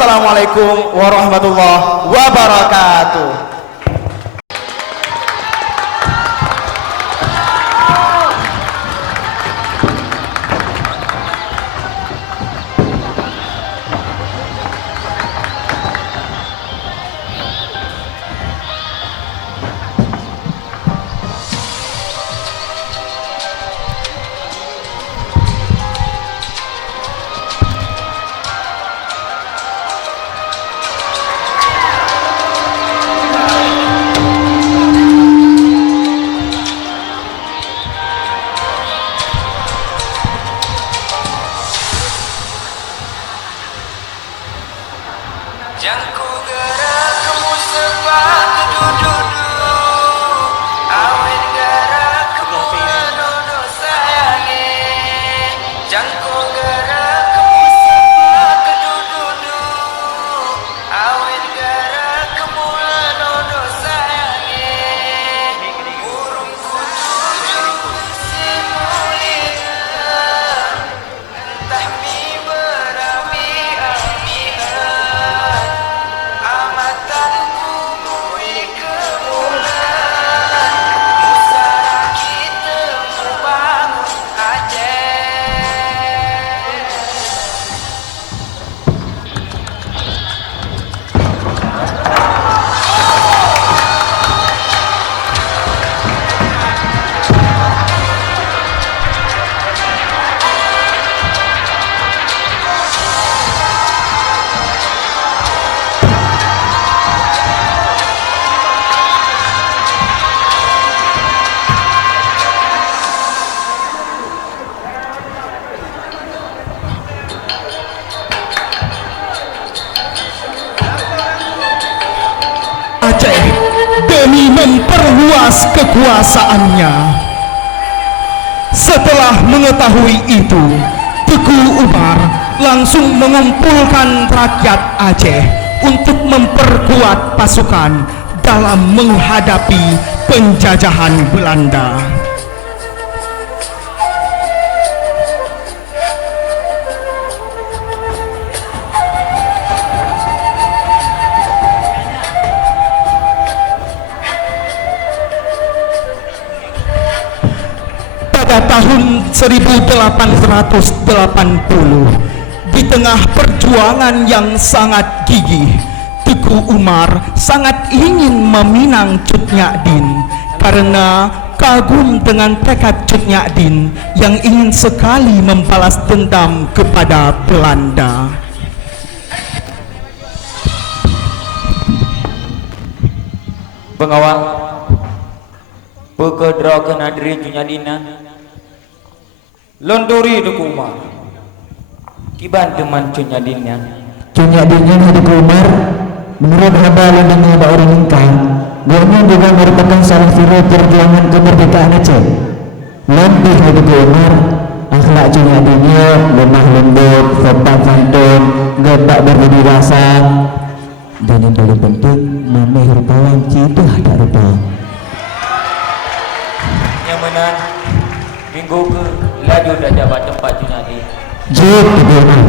Wassalamualaikum warahmatullahi wabarakatuh. Demi memperluas kekuasaannya. Setelah mengetahui itu, Teku Umar langsung mengumpulkan rakyat Aceh untuk memperkuat pasukan dalam menghadapi penjajahan Belanda. Pada tahun 1880, di tengah perjuangan yang sangat gigih, Teku Umar sangat ingin meminang Cut Nyak Dien karena kagum dengan tekad Cut Nyak Dien yang ingin sekali membalas dendam kepada Belanda. Pengawal pekedra kena diri Junyadina londori Teku Umar kiban teman Junyadina Teku Umar menurut habalan yang ada orang ingkang Gornya juga merupakan salah satu perjuangan kemerdekaan Aceh. Lebih Teku Umar akhlak Junyadina lemah lembut, sopan santun, gebak berbudi rasa, dan yang paling penting mameh rupawan citu ada rupa yang menang minggu ke laju dah jabat tempat Junyadi jid Teku Umar.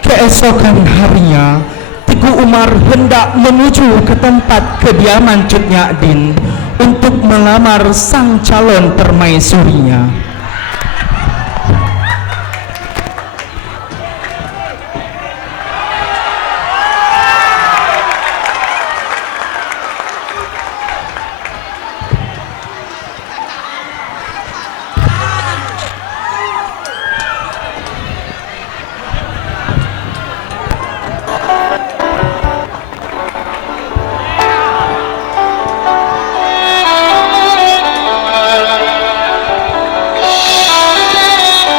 Keesokan harinya, Teku Umar hendak menuju ke tempat kediaman Cut Nyak Dien untuk melamar sang calon permaisurinya.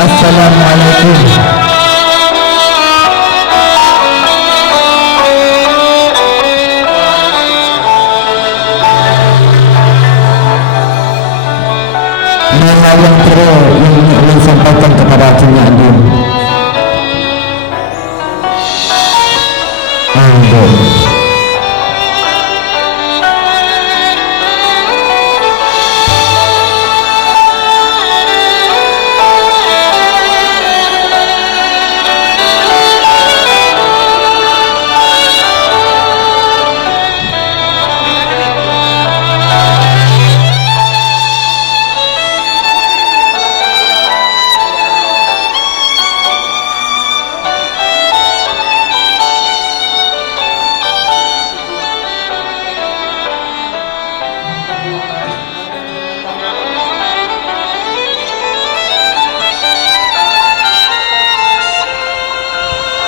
Assalamualaikum. Mana yang perlu yang ingin sampaikan kepada Cut Nyak Dien?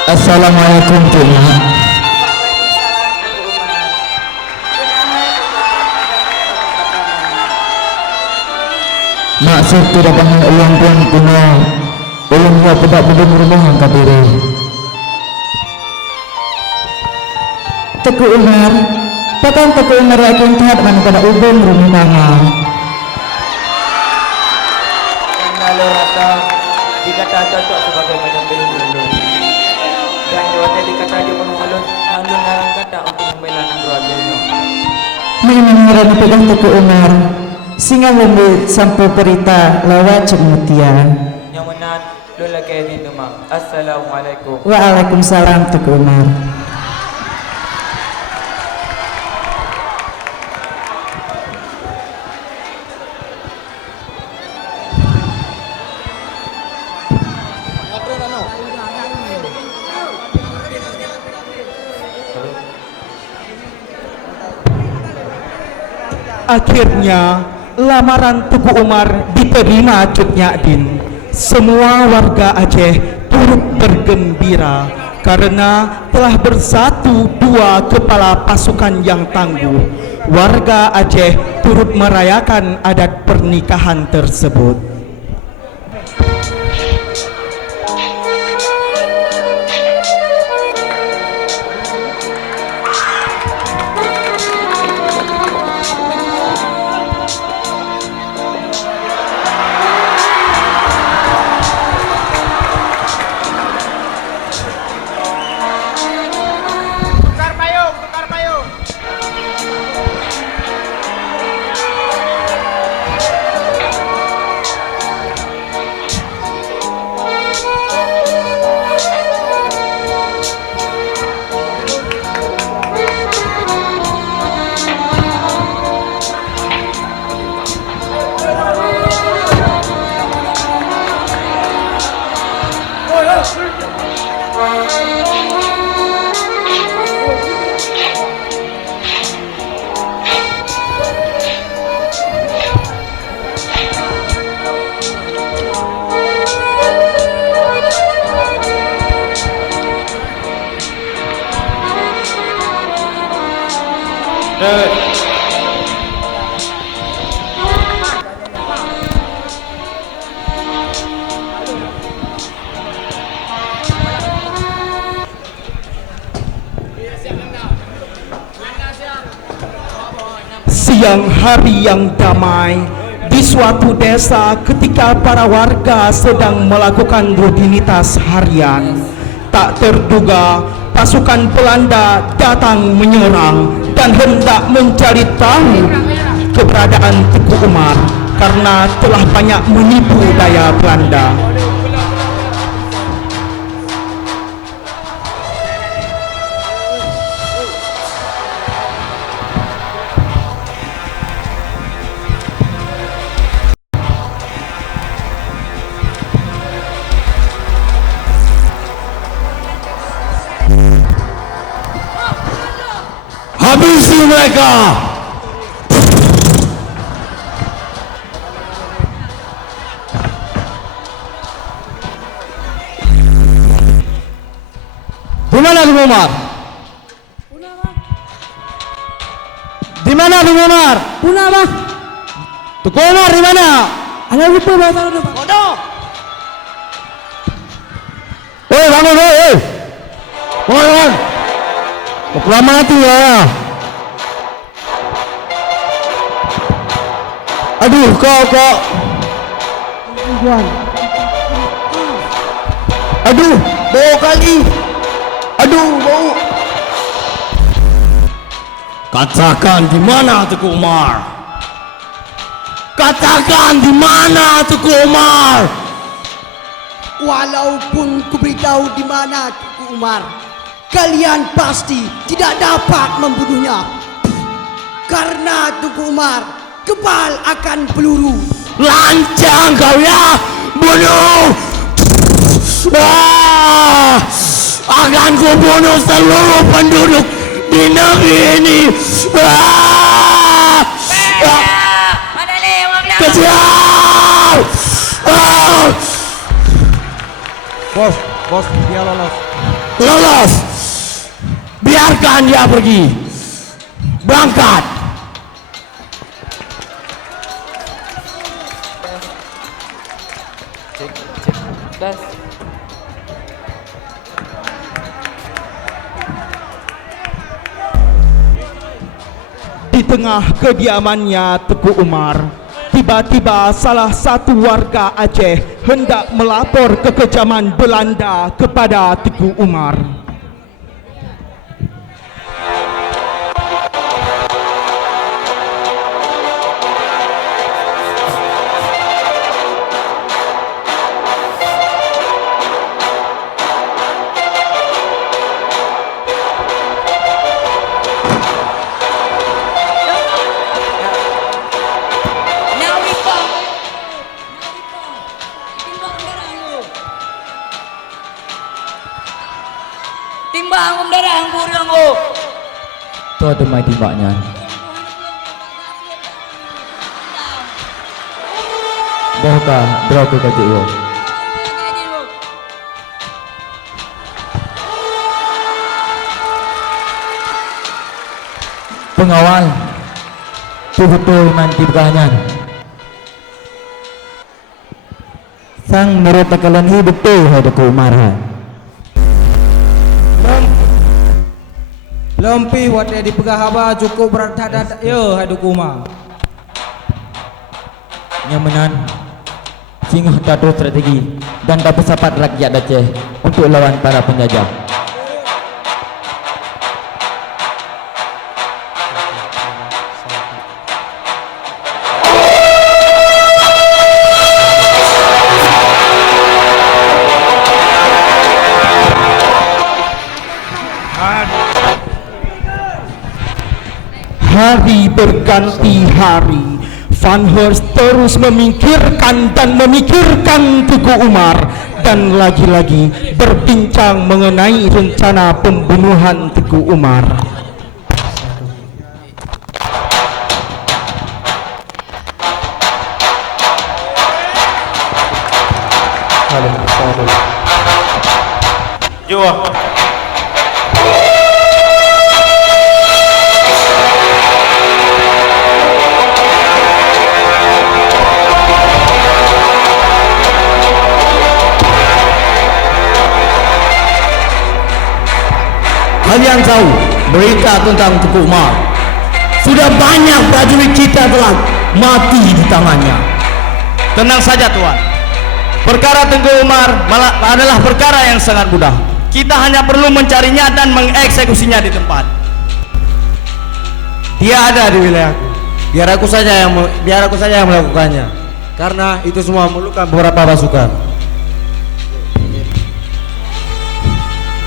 Assalamualaikum Cik Mak. Maksud tidak panggil ulang tuan kuno ulang buat pedak pedung rumah yang kabiri Teku Umar Pakan Teku Umar yakin tuhat man pada ubung rumah mama Kalau rasa dikata cocok sebagai penyembelih dulu. Dan jawabnya dikata dia penuh alun larang kata untuk membela keluarganya. Memang ngerana pegang Teku Umar singa lembut sampai berita lewat cemutian. Yang menang lola kaya Mang. Assalamualaikum. Waalaikumsalam Teku Umar. Akhirnya lamaran Teku Umar diterima Cut Nyadin. Semua warga Aceh turut bergembira karena telah bersatu dua kepala pasukan yang tangguh. Warga Aceh turut merayakan adat pernikahan tersebut. Siang hari yang damai di suatu desa ketika para warga sedang melakukan rutinitas harian, tak terduga pasukan Belanda datang menyerang dan hendak mencari tahu keberadaan Teku Umar karena telah banyak menipu daya Belanda. Habisi mereka! Di mana Teku Umar? Di mana Teku Umar? Puna bang. Teku Umar di mana? Ada lupa bahasa lu bang. Bodoh! Hei bangun hei! Bangun! Mau mati ya? Aduh kok aduh bau kali, aduh bau. Katakan di mana Teku Umar? Katakan di mana Teku Umar? Walaupun ku beritahu di mana Teku Umar, kalian pasti tidak dapat membunuhnya. Karena Teku Umar kebal akan peluru. Lancang kau ya, bunuh! Akan ku bunuh seluruh penduduk di negeri ini. Kejam! Bos, dia lolos. lolos. Biarkan dia pergi. Berangkat. Gas. Di tengah kediamannya Teguh Umar, tiba-tiba salah satu warga Aceh hendak melapor kekejaman Belanda kepada Teguh Umar. Timbang om darang burung o. Tuh ada main timbaknya. Bohka, draw ke kaki lo. Pengawal, tuh betul nanti berkanyan. Sang menurut tekalan hidup tuh ada kumarah. Lempi wate dipegah haba cukup bertadat yo hadu kuma. Nyamanan singgah tato strategi dan dapat sapat rakyat Aceh untuk lawan para penjajah. Hari berganti hari, Van Heerst terus memikirkan dan memikirkan Teguh Umar dan lagi-lagi berbincang mengenai rencana pembunuhan Teguh Umar. Kalian tahu berita tentang Teguh Umar. Sudah banyak prajurit kita telah mati di tangannya. Tenang saja Tuan. Perkara Teguh Umar adalah perkara yang sangat mudah. Kita hanya perlu mencarinya dan mengeksekusinya di tempat. Dia ada di wilayahku. Biar aku saja yang melakukannya. Karena itu semua memerlukan beberapa pasukan.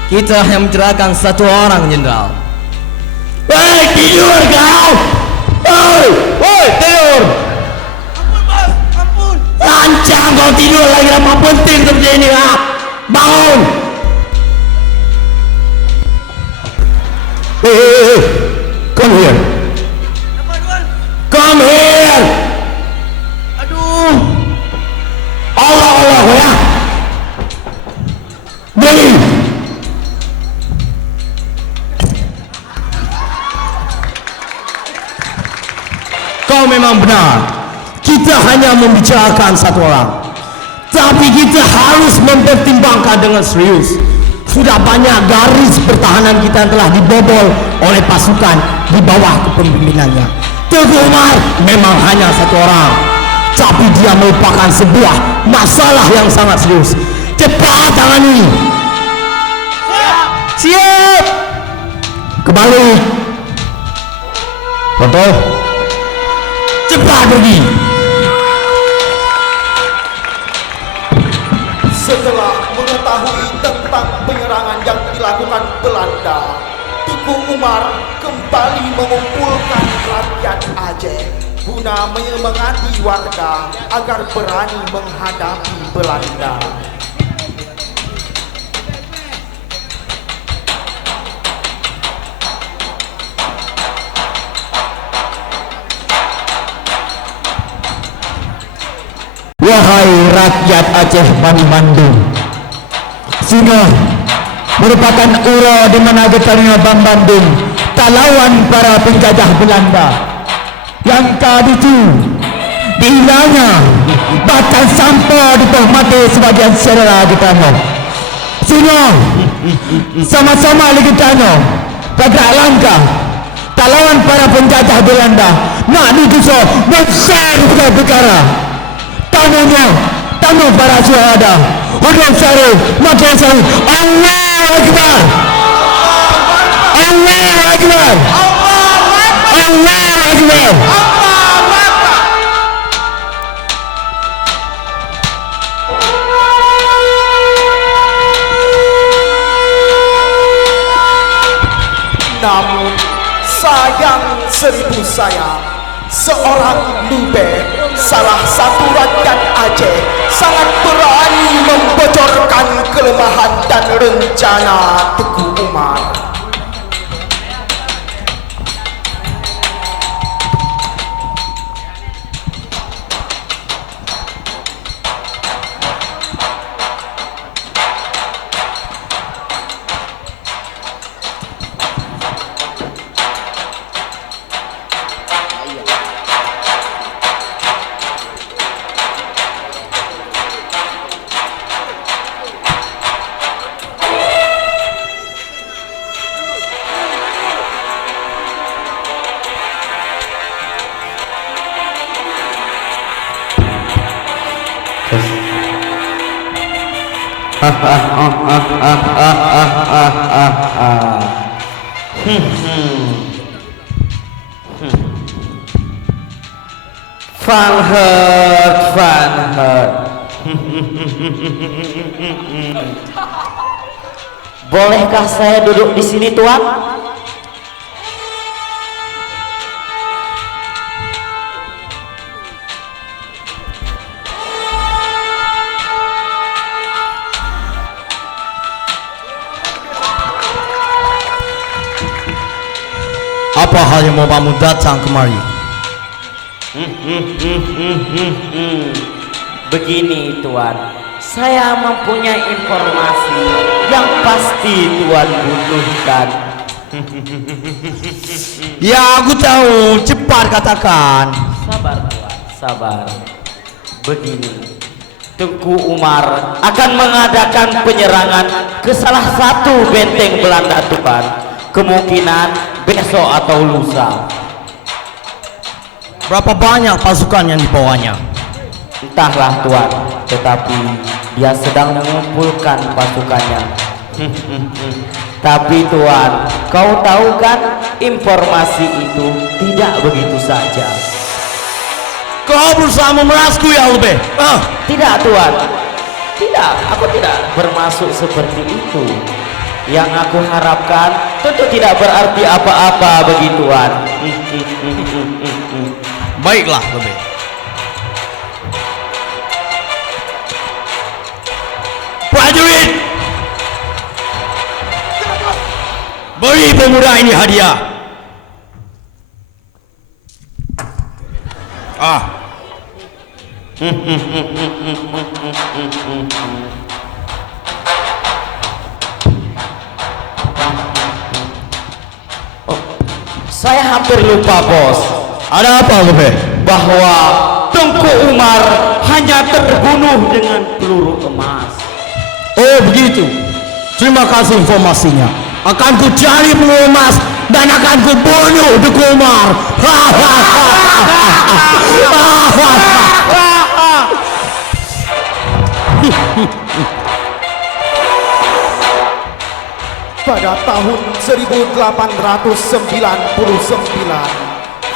Kita yang mencerahkan satu orang, Jenderal. Hei, tidur kau! Hei, tidur! Ampun bos, ampun. Lancang kau tidur lagi, apa penting terjadi ini, ha? Bangun! Hey, come here. Come here! Aduh. Allah ya! Beli! Kau memang benar. Kita hanya membicarakan satu orang, tapi kita harus mempertimbangkan dengan serius. Sudah banyak garis pertahanan kita yang telah dibobol oleh pasukan di bawah kepemimpinannya. Teguh Umar memang hanya satu orang, tapi dia merupakan sebuah masalah yang sangat serius. Cepat tangani. Siap. Kembali. Contoh. Cepat pergi. Setelah mengetahui tentang penyerangan yang dilakukan Belanda, Teguh Umar kembali mengumpulkan rakyat Aceh guna menyemangati warga agar berani menghadapi Belanda. Wahai rakyat Aceh Bani Bandung, sudah merupakan uro di mana getarnya Bang Bandung tak lawan para penjajah Belanda. Yang kaditu dihilangnya bahkan sampai ditohmati sebagian saudara getarnya. Sehingga sama-sama lagi getarnya bergerak langkah tak lawan para penjajah Belanda. Nak dituso besar perkara tamu para syuhada. Hukum syarif makin syarif. Allahu Akbar, Allahu Akbar, Allahu Akbar. Namun sayang seribu sayang, seorang Nube, salah satu rakyat Aceh, sangat berani membocorkan kelemahan dan rencana Teku Umar. Van Hert. Bolehkah saya duduk di sini, Tuan? Apa hal yang membawamu datang kemari? Begini, Tuan. Saya mempunyai informasi yang pasti Tuan butuhkan. Ya, aku tahu. Cepat katakan. Sabar, Tuan, sabar. Begini, Tengku Umar akan mengadakan penyerangan ke salah satu benteng Belanda, Tuan. Kemungkinan besok atau lusa. Berapa banyak pasukan yang dibawanya? Entahlah, Tuan, tetapi dia sedang mengumpulkan pasukannya. Tapi Tuan, kau tahu kan, informasi itu tidak begitu saja. Kau berusaha memerasku ya lebih. Tidak, Tuan. Tidak, aku tidak bermaksud seperti itu. Yang aku harapkan tentu tidak berarti apa-apa bagi Tuan. Baiklah lebih. Prajurit, beri pemuda ini hadiah. Saya hampir lupa, Bos. Ada apa lebih? Bahwa Tengku Umar hanya terbunuh dengan peluru emas. Oh begitu. Terima kasih informasinya. Akan ku cari peluru emas dan akan ku bunuh Tengku Umar. Pada tahun 1899,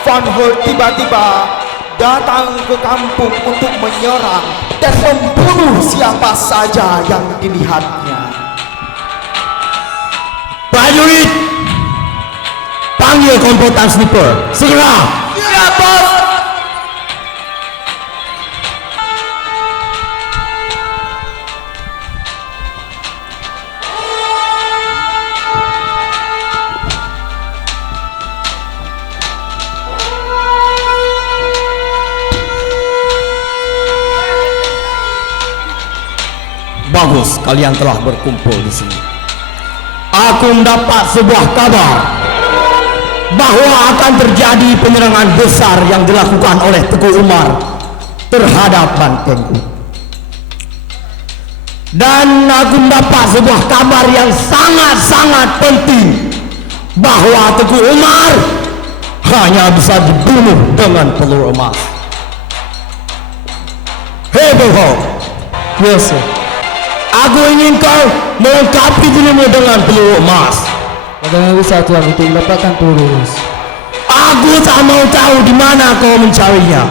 Van Hert tiba-tiba datang ke kampung untuk menyerang dan membunuh siapa saja yang dilihatnya. Prajurit, panggil kompotan sniper segera. Ya, Bos. Bagus, kalian telah berkumpul di sini. aku mendapat sebuah kabar bahwa akan terjadi penyerangan besar yang dilakukan oleh Teguh Umar terhadap bantengku. Dan aku mendapat sebuah kabar yang sangat-sangat penting bahwa Teguh Umar hanya bisa dibunuh dengan peluru emas. Hei Bohong. Yes, sir. Aku ingin kau melengkapi dirimu dengan peluru emas. Bagaimana bisa Tuhan untuk mendapatkan peluru emas? Aku tak mau tahu di mana kau mencarinya.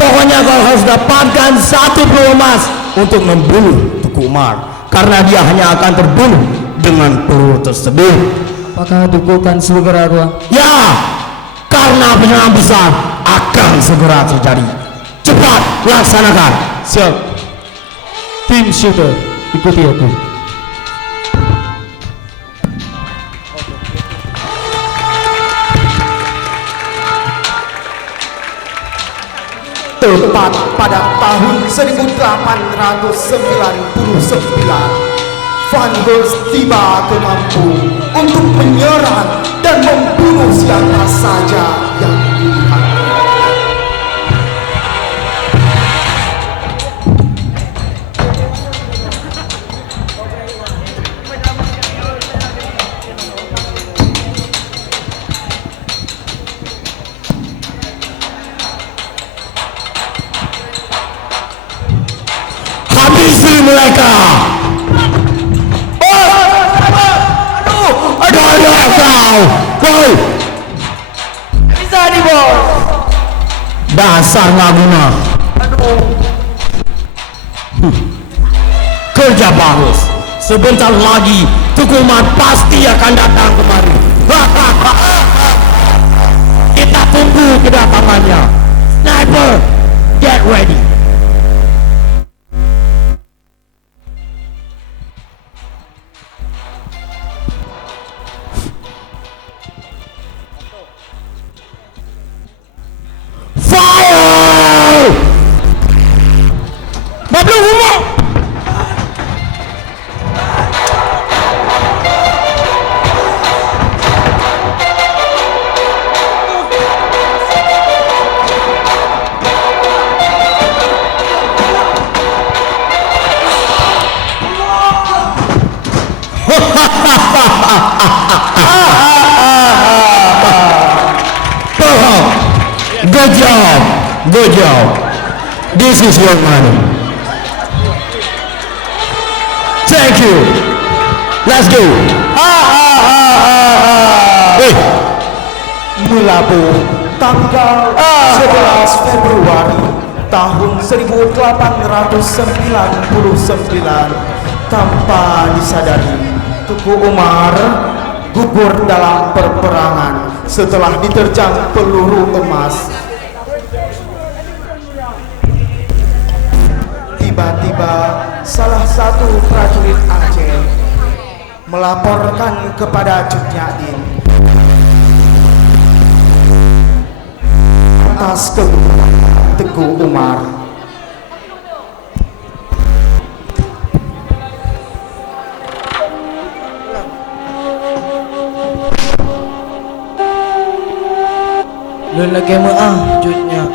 Pokoknya kau harus dapatkan satu peluru emas untuk membunuh Teguh Umar, karena dia hanya akan terbunuh dengan peluru tersebut. Apakah Tuku akan segera Tuhan? Ya, karena penyerangan besar akan segera terjadi. Cepat laksanakan. Siap. Tim shooter, ikuti aku. Tepat pada tahun 1899, Van Hals tiba ke Lampung untuk menyerang dan membunuh siapa saja yang dilihatnya. Habisi mereka. Aduh kau. Woi. Bisa nih bos. Dasar nggak guna. Kerja bagus. Sebentar lagi Teguh Umar pasti akan datang kemari. Kita tunggu kedatangannya. Sniper, get ready. Fire! Bablu Umar! Good job, good job. This is your money. Thank you. Let's go. Hey. Melabu tanggal 11 Februari tahun 1899, tanpa disadari Teguh Umar gugur dalam perperangan setelah diterjang peluru emas. Tiba-tiba salah satu prajurit Aceh melaporkan kepada Cut Nyakin atas keguguran Teguh Umar. Lun lagi jutnya.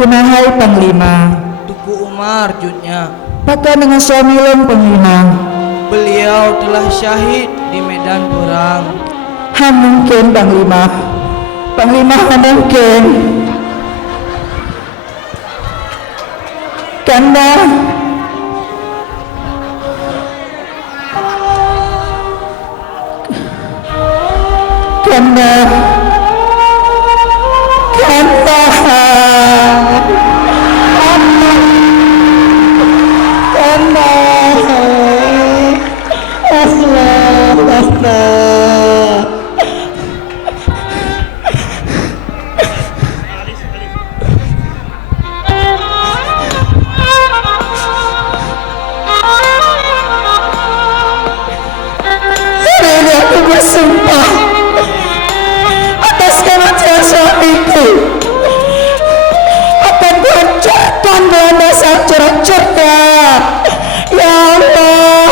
Punahai Panglima, Teguh Umar jutnya. maka dengan suami lem Panglima. Beliau telah syahid di medan perang. Mungkin Panglima. Panglima mungkin. Karena aku bersumpah atas kematian suamiku akan kuhancurkan dengan dasar curang-curang. Ya Allah,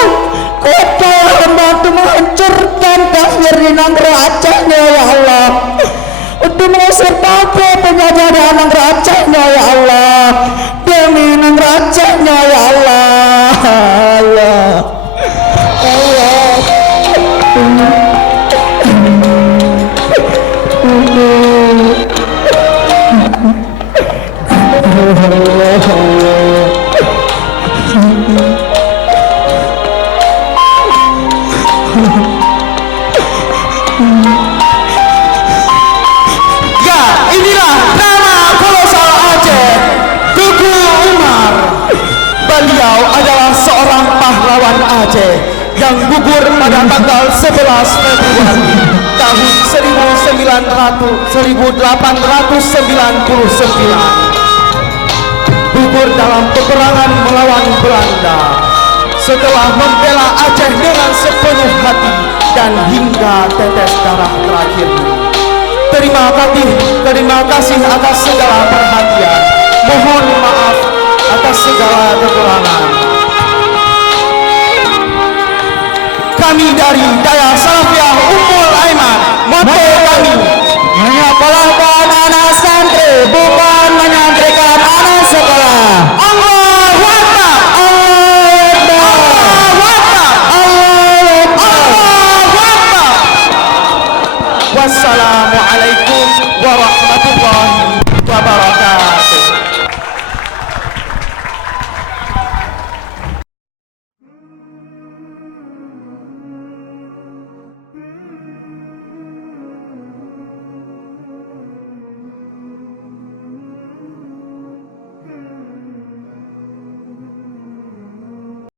kuatkanlah hamba untuk menghancurkan Beliau adalah seorang pahlawan Aceh yang gugur pada tanggal 11 Februari tahun 1899. Gugur dalam peperangan melawan Belanda setelah membela Aceh dengan sepenuh hati dan hingga tetes darah terakhirnya. Terima kasih atas segala perhatian. Mohon maaf atas segala kekurangan. Kami dari Daya Salafiyah Ummul Aiman, moto kami Menyekolahkan anak santri, bukan menyantrikan anak sekolah. Allahu Akbar, Allahu Akbar, Allahu Akbar. Wassalamualaikum warahmatullahi